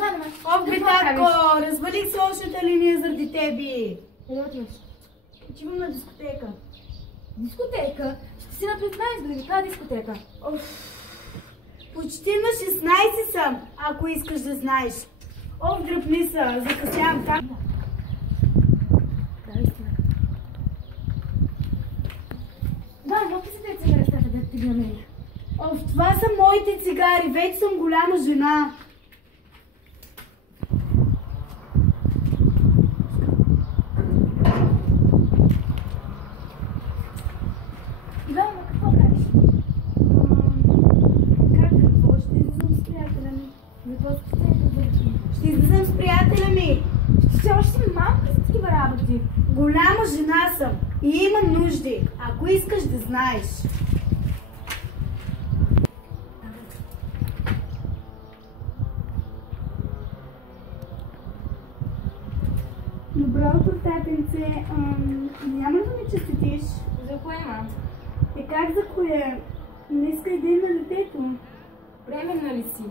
О, бетатко, развалих се общата линия заради теби. Къде отиваш? Отивам на дискотека. Дискотека? Ще си на 15 години. Каква дискотека? Почти на 16 съм, ако искаш да знаеш. Дръпни са, закъснявам там. Да, истина. Да, малко си те цигари с тази, да ти ги намерих. Това са моите цигари, вече съм голяма жена. Ивана, какво правиш? Какво? Ще излизам с приятеля ми. Какво сте? Ще излизам с приятеля ми. Все още си малко за такива работи. Голяма жена съм и имам нужди, ако искаш да знаеш. Добро утро, татенце. Няма да ми честитиш? За кое, мам? Как за кое? Днеска е ден на детето. Бременна ли си?